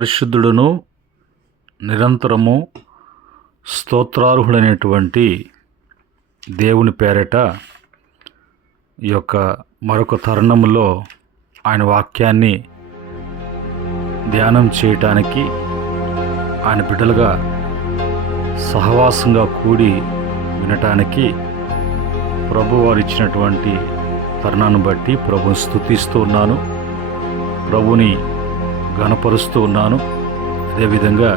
పరిశుద్ధుడును నిరంతరము స్తోత్రార్హుడైనటువంటి దేవుని పేరట ఈ యొక్క మరొక తరుణంలో ఆయన వాక్యాన్ని ధ్యానం చేయటానికి ఆయన బిడ్డలుగా సహవాసంగా కూడి వినటానికి ప్రభువారు ఇచ్చినటువంటి తరుణాన్ని బట్టి ప్రభుని స్తుతిస్తూ ఉన్నాను, ప్రభుని ఘనపరుస్తూ ఉన్నాను. అదేవిధంగా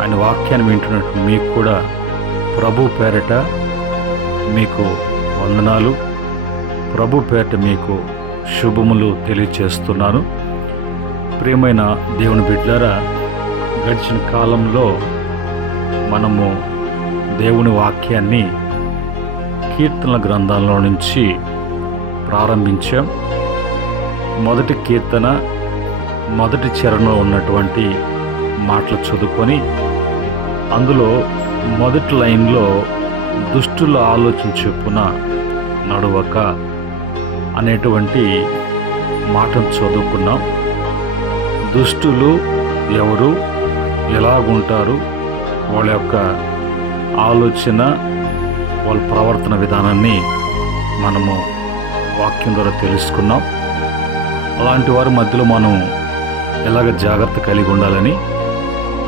ఆయన వాక్యాన్ని వింటున్నట్టు మీకు కూడా ప్రభు పేరట మీకు వందనాలు, ప్రభు పేరట మీకు శుభములు తెలియచేస్తున్నాను. ప్రియమైన దేవుని బిడ్డలారా, గడిచిన కాలంలో మనము దేవుని వాక్యాన్ని కీర్తనల గ్రంథాల్లో నుంచి ప్రారంభించాం. మొదటి కీర్తన మొదటి చరణంలో ఉన్నటువంటి మాటలు చదువుకొని అందులో మొదటి లైన్లో దుష్టుల ఆలోచన చొప్పున నడువక అనేటువంటి మాటను చదువుకున్నాం. దుష్టులు ఎవరు, ఎలాగుంటారు, వాళ్ళ యొక్క ఆలోచన, వాళ్ళ ప్రవర్తన విధానాన్ని మనము వాక్యం ద్వారా తెలుసుకున్నాం. అలాంటి వారి మధ్యలో మనం ఎలాగ జాగ్రత్త కలిగి ఉండాలని,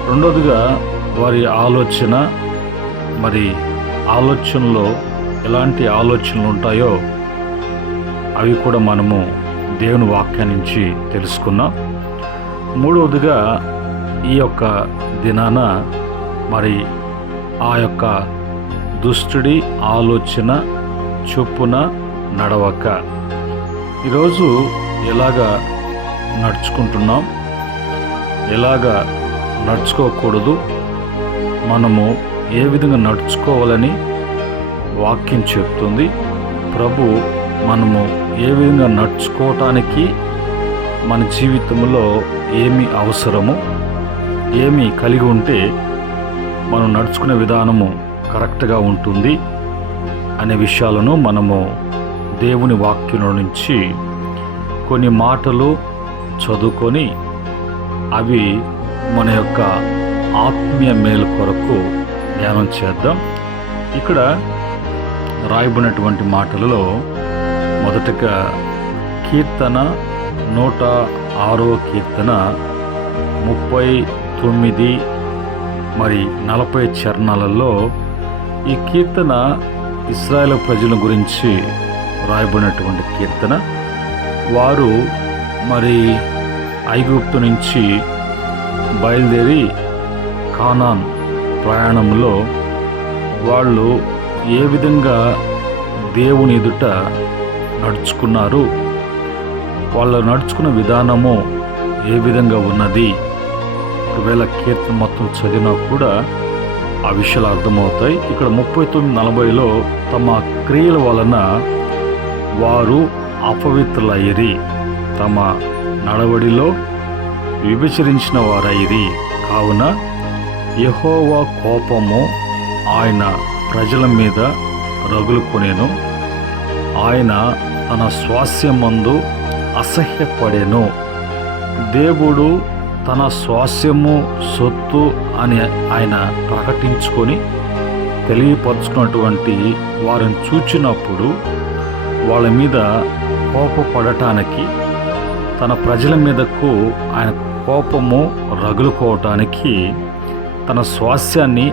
రెండోదిగా వారి ఆలోచన, మరి ఆలోచనలో ఎలాంటి ఆలోచనలు ఉంటాయో అవి కూడా మనము దేవుని వాక్యం నుంచి తెలుసుకున్నాం. మూడవదిగా ఈ యొక్క దినాన మరి ఆ యొక్క దుష్టుడి ఆలోచన చొప్పున నడవక, ఈరోజు ఎలాగా నడుచుకుంటున్నాం, ఎలాగా నడుచుకోకూడదు, మనము ఏ విధంగా నడుచుకోవాలని వాక్యం చెప్తుంది. ప్రభు మనము ఏ విధంగా నడుచుకోవటానికి మన జీవితంలో ఏమి అవసరము, ఏమి కలిగి ఉంటే మనం నడుచుకునే విధానము కరెక్ట్గా ఉంటుంది అనే విషయాలను మనము దేవుని వాక్యం నుంచి కొన్ని మాటలు చదువుకొని అవి మన యొక్క ఆత్మీయ మేలు కొరకు ధ్యానం చేద్దాం. ఇక్కడ రాయబడినటువంటి మాటలలో మొదటగా కీర్తన 106వ కీర్తన 39 మరి 40 చరణాలలో ఈ కీర్తన ఇశ్రాయేలు ప్రజల గురించి రాయబడినటువంటి కీర్తన. వారు మరి ఐగుప్తు నుంచి బయలుదేరి కానాన్ ప్రయాణంలో వాళ్ళు ఏ విధంగా దేవుని ఎదుట నడుచుకున్నారు, వాళ్ళు నడుచుకున్న విధానము ఏ విధంగా ఉన్నది. ఒకవేళ కీర్తన మొత్తం చదివినా కూడా ఆ విషయాలు అర్థమవుతాయి. ఇక్కడ 39-40లో తమ క్రియల వలన వారు అపవిత్రులయ్యిరి, తమ నడవడిలో విభచరించిన వారైరి, కావున యెహోవా కోపము ఆయన ప్రజల మీద రగులుకొనెను, ఆయన తన స్వాస్యమందు అసహ్యపడెను. దేవుడు తన స్వాస్యము సొత్తు అని ఆయన ప్రకటించుకొని తెలియపరుచుకున్నటువంటి వారిని చూచినప్పుడు వాళ్ళ మీద కోపపడటానికి, తన ప్రజల మీదకు ఆయన కోపము రగులుకోవటానికి, తన స్వాస్యాన్ని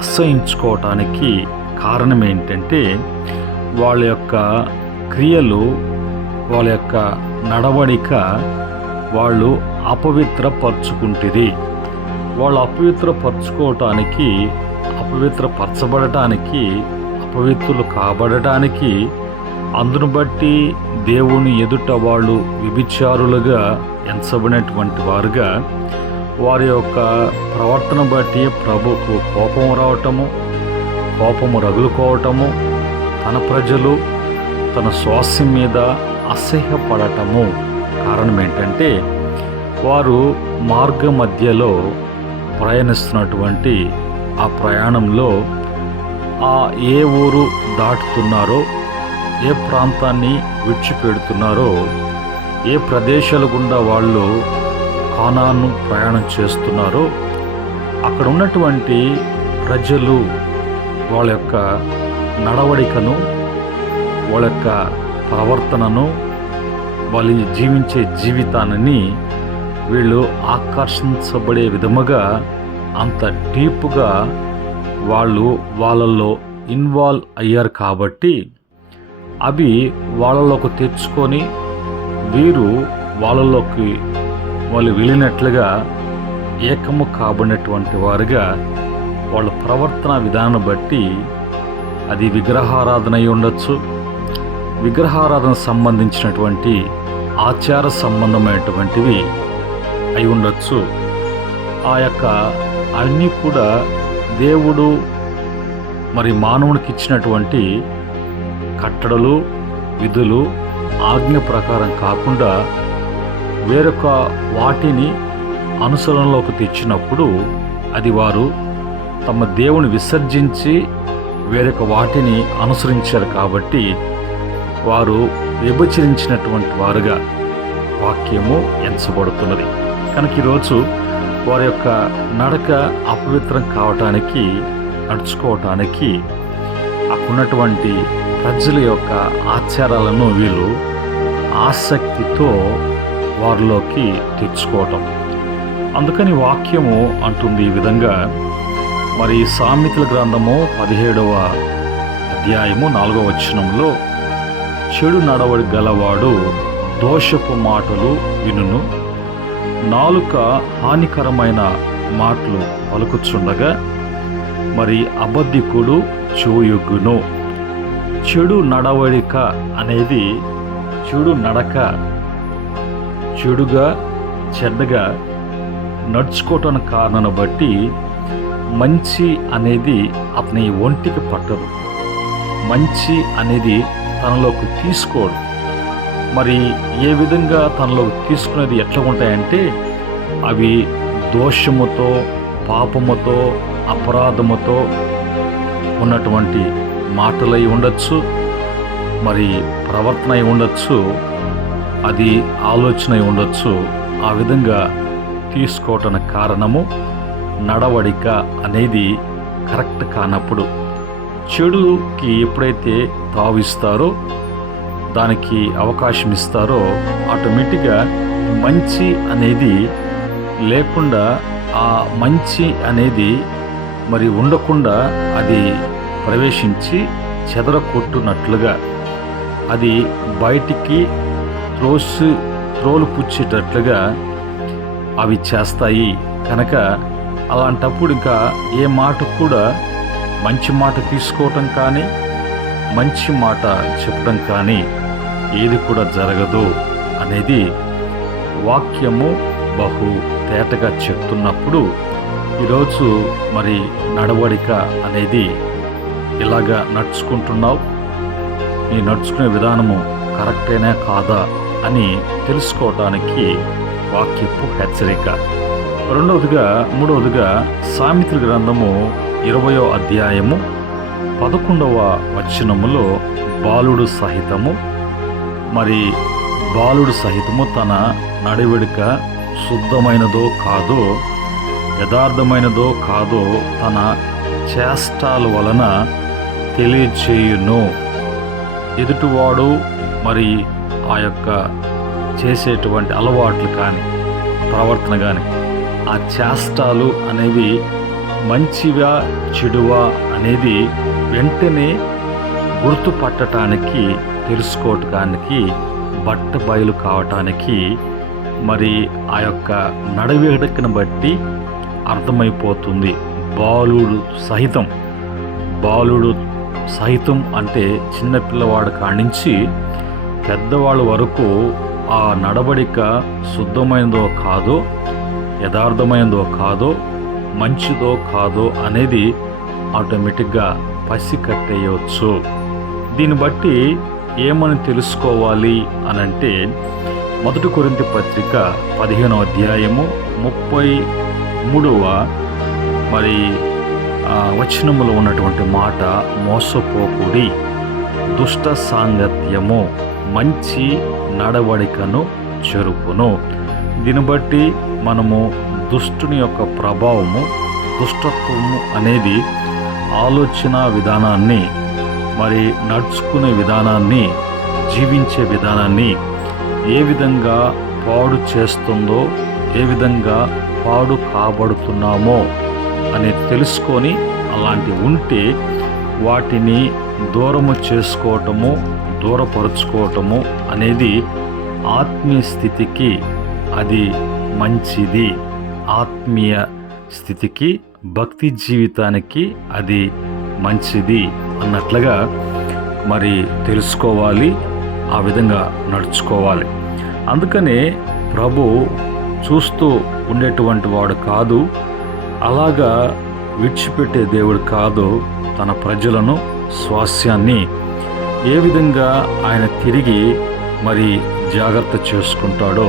అసహించుకోవటానికి కారణం ఏంటంటే వాళ్ళ యొక్క క్రియలు, వాళ్ళ యొక్క నడవడిక వాళ్ళు అపవిత్రపరచుకుంటుంది. వాళ్ళు అపవిత్రపరచుకోవటానికి, అపవిత్రపరచబడటానికి, అపవిత్రులు కాబడటానికి, అందును బట్టి దేవుని ఎదుట వాళ్ళు వ్యభిచారులుగా ఎంచబడినటువంటి వారుగా వారి యొక్క ప్రవర్తన బట్టి ప్రభుకు కోపం రావటము, కోపము రగులుకోవటము, తన ప్రజలు తన స్వాస్యం మీద అసహ్యపడటము కారణం ఏంటంటే వారు మార్గ మధ్యలో ప్రయాణిస్తున్నటువంటి ఆ ప్రయాణంలో ఏ ఊరు దాటుతున్నారో, ఏ ప్రాంతాన్ని విడిచిపెడుతున్నారో, ఏ ప్రదేశాల గుండా వాళ్ళు కానాను ప్రయాణం చేస్తున్నారో అక్కడ ఉన్నటువంటి ప్రజలు వాళ్ళ యొక్క నడవడికను, వాళ్ళ యొక్క ప్రవర్తనను, వాళ్ళు జీవించే జీవితాన్ని వీళ్ళు ఆకర్షించబడే విధముగా అంత డీప్గా వాళ్ళల్లో ఇన్వాల్వ్ అయ్యారు కాబట్టి అవి వాళ్ళలోకి తెచ్చుకొని వీరు వాళ్ళలోకి వాళ్ళు వెళ్ళినట్లుగా ఏకము కాబడినటువంటి వారుగా వాళ్ళ ప్రవర్తన విధానం బట్టి అది విగ్రహారాధన అయి ఉండొచ్చు, విగ్రహారాధన సంబంధించినటువంటి ఆచార సంబంధమైనటువంటివి అయి ఉండొచ్చు. ఆ యొక్క అన్నీ కూడా దేవుడు మరి మానవునికి ఇచ్చినటువంటి కట్టడలు, విధులు, ఆజ్ఞ ప్రకారం కాకుండా వేరొక వాటిని అనుసరణలోకి తెచ్చినప్పుడు అది వారు తమ దేవుని విసర్జించి వేరొక వాటిని అనుసరించారు కాబట్టి వారు విభజించినటువంటి వారుగా వాక్యము ఎంచబడుతున్నది. కనుక ఈరోజు వారి యొక్క నడక అపవిత్రం కావటానికి, నడుచుకోవటానికి అక్కడున్నటువంటి ప్రజల యొక్క ఆచారాలను వీళ్ళు ఆసక్తితో వారిలోకి తెచ్చుకోవటం. అందుకని వాక్యము అంటుంది ఈ విధంగా, మరి సామెతల గ్రంథము 17వ అధ్యాయము 4వ వచనంలో, చెడు నడవడి గలవాడు దోషపు మాటలు వినును, నాలుక హానికరమైన మాటలు పలుకుచుండగా మరి అబద్ధికుడు చెవియొగ్గును. చెడు నడవడిక అనేది, చెడు నడక, చెడుగా చెడ్డగా నడుచుకోవటానికి కారణాన్ని బట్టి మంచి అనేది అతని ఒంటికి పట్టదు, మంచి అనేది తనలోకి తీసుకోడు. మరి ఏ విధంగా తనలోకి తీసుకునేది ఎట్లా ఉంటాయంటే అవి దోషముతో, పాపముతో, అపరాధముతో ఉన్నటువంటి మాటలై ఉండొచ్చు, మరి ప్రవర్తన అయి ఉండొచ్చు, అది ఆలోచన అయి ఉండొచ్చు. ఆ విధంగా తీసుకోవటానికి కారణము నడవడిక అనేది కరెక్ట్ కానప్పుడు, చెడుకి ఎప్పుడైతే తావిస్తారో, దానికి అవకాశం ఇస్తారో, ఆటోమేటిక్గా మంచి అనేది లేకుండా, ఆ మంచి అనేది మరి ఉండకుండా అది ప్రవేశించి చెదరకొట్టునట్లుగా అది బయటికి త్రోలుపుచ్చేటట్లుగా అవి చేస్తాయి. కనుక అలాంటప్పుడు ఇంకా ఏ మాట కూడా మంచి మాట తీసుకోవటం కానీ, మంచి మాట చెప్పడం కానీ ఏది కూడా జరగదు అనేది వాక్యము బహు తేటగా చెప్తున్నప్పుడు ఈరోజు మరి నడవడిక అనేది ఇలాగా నడుచుకుంటున్నావు, నీ నడుచుకునే విధానము కరెక్టేనా కాదా అని తెలుసుకోవటానికి వాక్యపు హెచ్చరిక. మూడవదిగా సామెతల గ్రంథము 20వ అధ్యాయము 11వ వచనములో బాలుడు సహితము తన నడవడిక శుద్ధమైనదో కాదో, యథార్థమైనదో కాదో తన చేష్టాల వలన తెలియచేయును. ఎదుటివాడు మరి ఆ యొక్క చేసేటువంటి అలవాట్లు కానీ, ప్రవర్తన కానీ, ఆ చేష్టాలు అనేవి మంచివా చెడువా అనేది వెంటనే గుర్తుపట్టడానికి, తెలుసుకోవటానికి, బట్ట బయలు కావటానికి మరి ఆ యొక్క నడవడికను బట్టి అర్థమైపోతుంది. బాలుడు సహితం అంటే చిన్నపిల్లవాడు కానించి పెద్దవాళ్ళ వరకు ఆ నడవడిక శుద్ధమైనదో కాదో, యథార్థమైనదో కాదో, మంచిదో కాదో అనేది ఆటోమేటిక్గా పసికట్టేయవచ్చు. దీన్ని బట్టి ఏమని తెలుసుకోవాలి అనంటే 1 కొరింథీ పత్రిక 15వ అధ్యాయము 33వ మరి వచనములో ఉన్నటువంటి మాట, మోసపోకుడి, దుష్ట సాంగత్యము మంచి నడవడికను చెరుపును. దీన్ని బట్టి మనము దుష్టుని యొక్క ప్రభావము, దుష్టత్వము అనేది ఆలోచన విధానాన్ని, మరి నడుచుకునే విధానాన్ని, జీవించే విధానాన్ని ఏ విధంగా పాడు చేస్తుందో, ఏ విధంగా పాడు కాబడుతున్నామో అనేది తెలుసుకొని అలాంటి ఉంటే వాటిని దూరము చేసుకోవటము, దూరపరుచుకోవటము అనేది ఆత్మీయ స్థితికి అది మంచిది. ఆత్మీయ స్థితికి, భక్తి జీవితానికి అది మంచిది అన్నట్లుగా మరి తెలుసుకోవాలి, ఆ విధంగా నడుచుకోవాలి. అందుకనే ప్రభు చూస్తూ ఉండేటువంటి వాడు కాదు, అలాగా విడిచిపెట్టే దేవుడు కాదు. తన ప్రజలను, స్వాస్యాన్ని ఏ విధంగా ఆయన తిరిగి మరి జాగ్రత్త చేసుకుంటాడో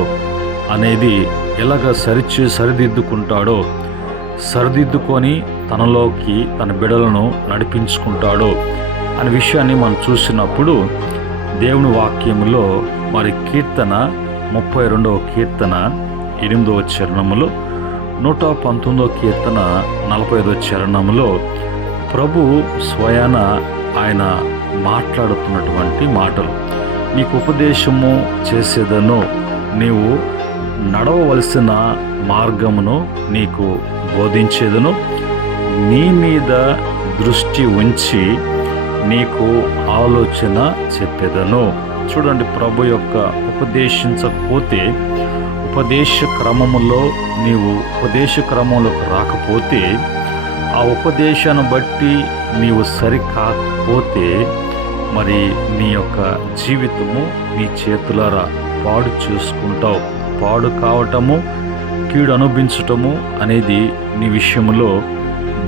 అనేది, ఎలాగ సరిదిద్దుకుంటాడో, సరిదిద్దుకొని తనలోకి తన బిడ్డలను నడిపించుకుంటాడో అనే విషయాన్ని మనం చూసినప్పుడు దేవుని వాక్యములో మరి కీర్తన 32వ కీర్తన 8వ చరణములో, 119వ కీర్తన 45వ చరణములో ప్రభు స్వయాన ఆయన మాట్లాడుతున్నటువంటి మాటలు. నీకు ఉపదేశము చేసేదను, నీవు నడవవలసిన మార్గమును నీకు బోధించేదను, నీ మీద దృష్టి ఉంచి నీకు ఆలోచన చెప్పేదను. చూడండి, ప్రభు యొక్క ఉపదేశించకపోతే, ఉపదేశ క్రమములో నీవు ఉపదేశ క్రమంలోకి రాకపోతే, ఆ ఉపదేశాన్ని బట్టి నీవు సరికాకపోతే మరి నీ యొక్క జీవితము నీ చేతులారా పాడు చేసుకుంటావు. పాడు కావటము, కీడు అనుభవించటము అనేది నీ విషయంలో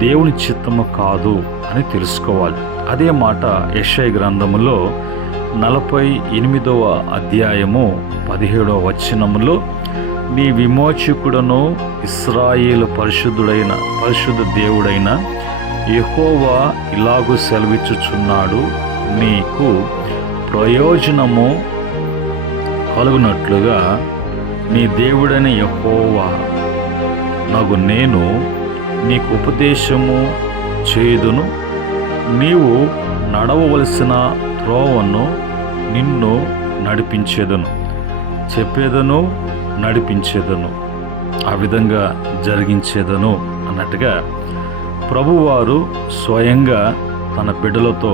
దేవుని చిత్తము కాదు అని తెలుసుకోవాలి. అదే మాట యెషయా గ్రంథములో 48వ అధ్యాయము 17వ వచనములో, నీ విమోచకుడను ఇశ్రాయేలు పరిశుద్ధ దేవుడైన యెహోవా ఇలాగు సెలవిచ్చుచున్నాడు, నీకు ప్రయోజనము కలుగునట్లుగా నీ దేవుడైన యెహోవా నగు నేను నీకు ఉపదేశము చేయుదును, నీవు నడవవలసిన త్రోవను నిన్ను నడిపించేదను, చెప్పేదను, నడిపించేదను, ఆ విధంగా జరిగించేదను అన్నట్టుగా ప్రభువారు స్వయంగా తన బిడ్డలతో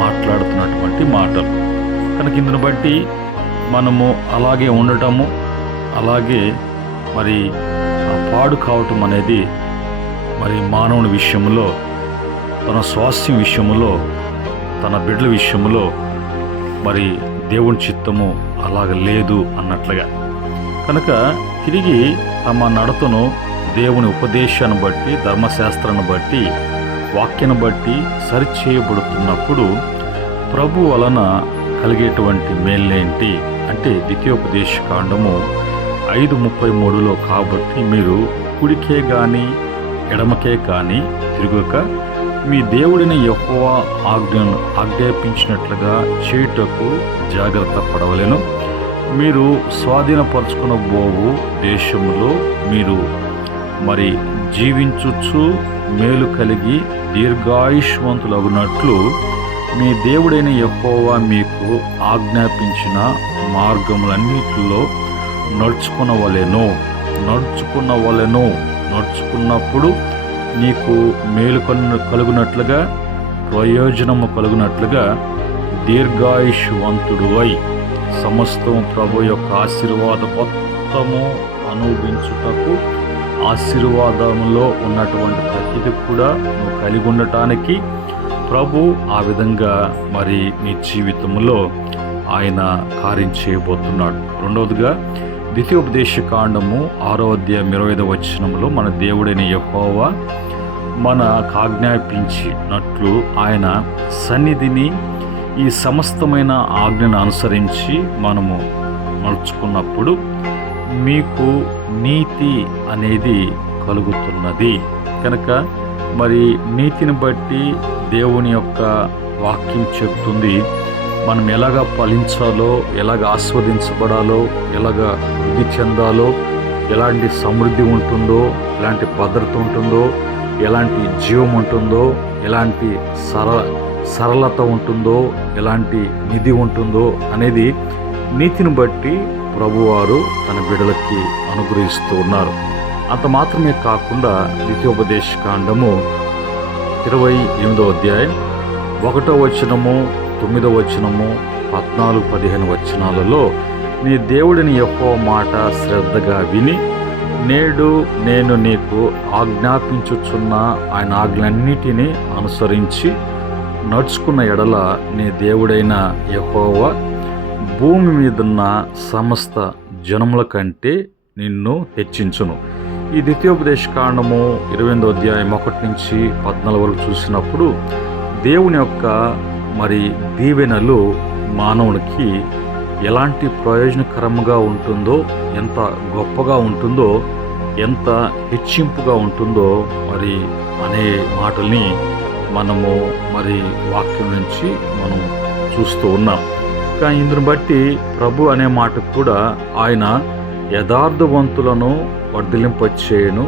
మాట్లాడుతున్నటువంటి మాటలు. కనుక ఇందును బట్టి మనము అలాగే ఉండటము, అలాగే మరి పాడు కావటం అనేది మరి మానవుని విషయంలో, తన స్వాస్థ్యం విషయంలో, తన బిడ్డల విషయంలో మరి దేవుని చిత్తము అలాగ లేదు అన్నట్లుగా. కనుక తిరిగి తమ నడతను దేవుని ఉపదేశాన్ని బట్టి, ధర్మశాస్త్రాన్ని బట్టి, వాక్యాన్ని బట్టి సరిచేయబడుతున్నప్పుడు ప్రభు వలన కలిగేటువంటి మేళ్ళేంటి అంటే, ద్వితీయోపదేశ కాండము 5:33లో, కాబట్టి మీరు కుడికే కానీ ఎడమకే కానీ తిరుగుక మీ దేవుడిని యెహోవా ఆజ్ఞాపించినట్లుగా చేయుటకు జాగ్రత్త పడవలెను. మీరు స్వాధీనపరచుకునబోవు దేశములో మీరు మరి జీవించుచు మేలు కలిగి దీర్ఘాయుష్మంతులగునట్లు మీ దేవుడైన యెహోవా మీకు ఆజ్ఞాపించిన మార్గములన్నిటిలో నడుచుకున్నప్పుడు నీకు మేలు కలుగునట్లుగా, ప్రయోజనము కలుగునట్లుగా దీర్ఘాయుష్వంతుడువై సమస్తము ప్రభు యొక్క ఆశీర్వాద మొత్తము అనుభవించుటకు, ఆశీర్వాదములో ఉన్నటువంటి ప్రతిదీ కూడా నువ్వు కలిగి ఉండటానికి ప్రభు ఆ విధంగా మరి నీ జీవితంలో ఆయన కార్యం చేయబోతున్నాడు. రెండవదిగా ద్వితీయోపదేశ కాండము 6వ అధ్యాయం 25వ వచనంలో, మన దేవుడైన యెహోవా మనకు ఆజ్ఞాపించినట్లు ఆయన సన్నిధిని ఈ సమస్తమైన ఆజ్ఞను అనుసరించి మనము నడుచుకున్నప్పుడు మీకు నీతి అనేది కలుగుతున్నది. కనుక మరి నీతిని బట్టి దేవుని యొక్క వాక్యం చెప్తుంది, మనం ఎలాగ ఫలించాలో, ఎలాగ ఆస్వాదించబడాలో, ఎలాగ వృద్ధి చెందాలో, ఎలాంటి సమృద్ధి ఉంటుందో, ఎలాంటి భద్రత ఉంటుందో, ఎలాంటి జీవం ఉంటుందో, ఎలాంటి సరళత ఉంటుందో, ఎలాంటి నిధి ఉంటుందో అనేది నీతిని బట్టి ప్రభువారు తన బిడ్డలకి అనుగ్రహిస్తూ ఉన్నారు. అంత మాత్రమే కాకుండా ద్వితీయోపదేశ కాండము 28వ అధ్యాయం 1వ వచనము, 9వ వచనము, 14, 15 వచనాలలో నీ దేవుడిని యెహోవా మాట శ్రద్ధగా విని నేడు నేను నీకు ఆజ్ఞాపించుచున్న ఆయన ఆజ్ఞలన్నిటినీ అనుసరించి నడుచుకున్న ఎడల నీ దేవుడైన యెహోవా భూమి మీదున్న సమస్త జనముల కంటే నిన్ను హెచ్చించును. ఈ ద్వితీయోపదేశ కాండము 28వ అధ్యాయం 1 నుంచి 14 వరకు చూసినప్పుడు దేవుని యొక్క దీవెనలు మానవునికి ఎలాంటి ప్రయోజనకరంగా ఉంటుందో, ఎంత గొప్పగా ఉంటుందో, ఎంత హెచ్చింపుగా ఉంటుందో అనే మాటల్ని మనము వాక్యం నుంచి మనం చూస్తూ ఉన్నాం. కానీ ఇందుని బట్టి ప్రభు అనే మాట కూడా ఆయన యథార్థవంతులను వర్ధిలింపచేయును,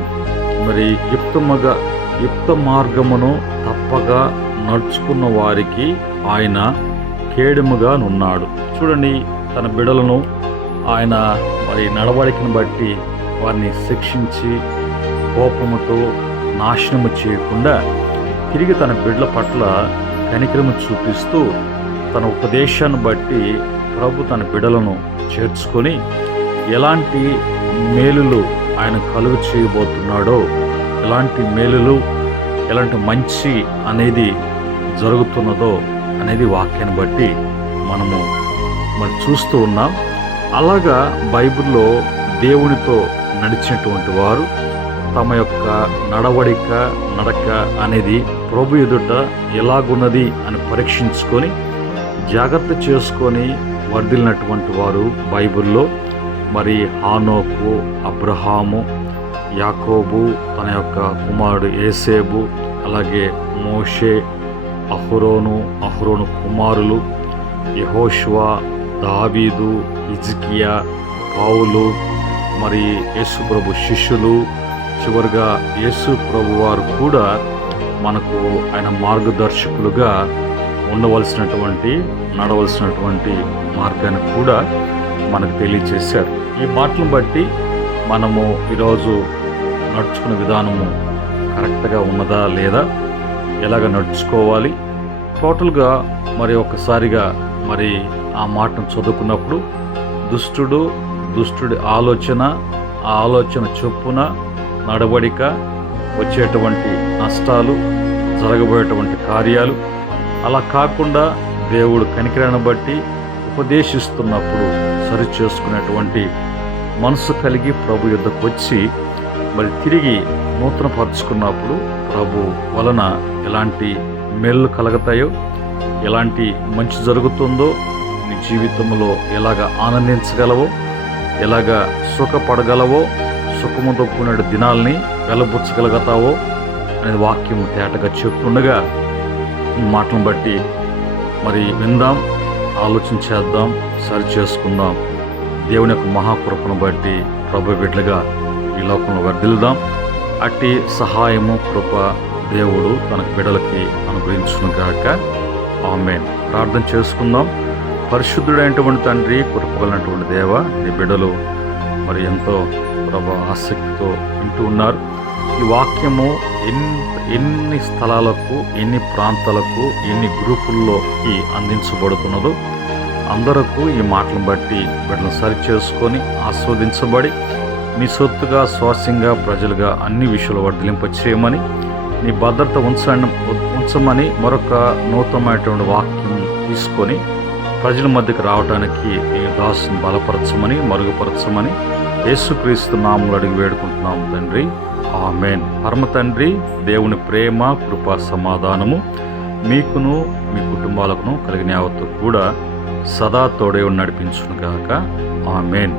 యుక్త మార్గమును తప్పగా నడుచుకున్న వారికి ఆయన కేడముగా నున్నాడు. చూడండి, తన బిడలను ఆయన నడవడికను బట్టి వారిని శిక్షించి కోపముతో నాశనము చేయకుండా తిరిగి తన బిడ్డల పట్ల కనికరము చూపిస్తూ తన ఉపదేశాన్ని బట్టి ప్రభు తన బిడలను చేర్చుకొని ఎలాంటి మేలులు ఆయన కలుగు చేయబోతున్నాడో, ఎలాంటి మేలులు, ఎలాంటి మంచి అనేది జరుగుతున్నదో అనేది వాక్యాన్ని బట్టి మనము చూస్తూ ఉన్నాం. అలాగా బైబిల్లో దేవునితో నడిచినటువంటి వారు తమ యొక్క నడక అనేది ప్రభు ఎదుట ఎలాగున్నది అని పరీక్షించుకొని జాగ్రత్త చేసుకొని వర్ధిల్లినటువంటి వారు బైబిల్లో హానోకు, అబ్రహాము, యాకోబు, తన యొక్క కుమారుడు యేసేపు, అలాగే మోషే, అహరోను కుమారులు, యెహోషువ, దావీదు, హిజ్కియా, పౌలు, యేసు ప్రభు శిష్యులు, చివరిగా యేసు ప్రభు వారు కూడా మనకు ఆయన మార్గదర్శకులుగా నడవలసినటువంటి మార్గాన్ని కూడా మనకు తెలియచేశారు. ఈ మాటలను బట్టి మనము ఈరోజు నడుచుకునే విధానము కరెక్ట్గా ఉన్నదా లేదా, ఎలాగ నడుచుకోవాలి, టోటల్గా ఒక్కసారిగా ఆ మాటను చదువుకున్నప్పుడు దుష్టుడి ఆలోచన, ఆ ఆలోచన చొప్పున నడవడిక, వచ్చేటువంటి నష్టాలు, జరగబోయేటువంటి కార్యాలు, అలా కాకుండా దేవుడు కనికరాన్ని బట్టి ఉపదేశిస్తున్నప్పుడు సరి చేసుకునేటువంటి మనసు కలిగి ప్రభు యుద్ధకు వచ్చి తిరిగి నూతనపరుచుకున్నప్పుడు ప్రభు వలన ఎలాంటి మేలు కలుగుతాయో, ఎలాంటి మంచి జరుగుతుందో, నీ జీవితంలో ఎలాగ ఆనందించగలవో, ఎలాగ సుఖపడగలవో, సుఖముతో కూడిన దినాల్ని వెలబుచ్చగలుగుతావో అనేది వాక్యం తేటగా చెప్తుండగా ఈ మాటలను బట్టి విందాం, ఆలోచించేద్దాం, సరి చేసుకుందాం. దేవుని యొక్క మహాకృపను బట్టి ప్రభు బిడ్డలుగా ఈ లోకంలో వర్ధిల్లుదాం. అట్టి సహాయము, కృప దేవుడు తన బిడ్డలకి అనుగ్రహించును గాక. ఆమేన్. ప్రార్థన చేసుకుందాం. పరిశుద్ధుడైనటువంటి తండ్రి, కృపగలైనటువంటి దేవ, నీ బిడ్డలు ఎంతో ప్రభు ఆసక్తితో వింటూ ఉన్నారు. ఈ వాక్యము ఎన్ని స్థలాలకు, ఎన్ని ప్రాంతాలకు, ఎన్ని గ్రూపుల్లోకి అందించబడుతున్నదో అందరకు ఈ మాటలను బట్టి బిడ్డలను సరి చేసుకొని ఆస్వాదించబడి నీ సొత్తుగా, స్వాస్యంగా, ప్రజలుగా అన్ని విషయాలు వర్ధిలింపచేయమని, నీ భద్రత ఉంచమని మరొక నూతనమైనటువంటి వాక్యం తీసుకొని ప్రజల మధ్యకు రావడానికి నీ దాసుని బలపరచమని, మరుగుపరచమని యేసుక్రీస్తు నామములో అడిగి వేడుకుంటున్నాము తండ్రి. ఆమేన్. పరమ తండ్రి దేవుని ప్రేమ, కృప, సమాధానము మీకును మీ కుటుంబాలకును కలిగిన యావత్తు కూడా సదా తోడే నడిపించును గాక. ఆమేన్.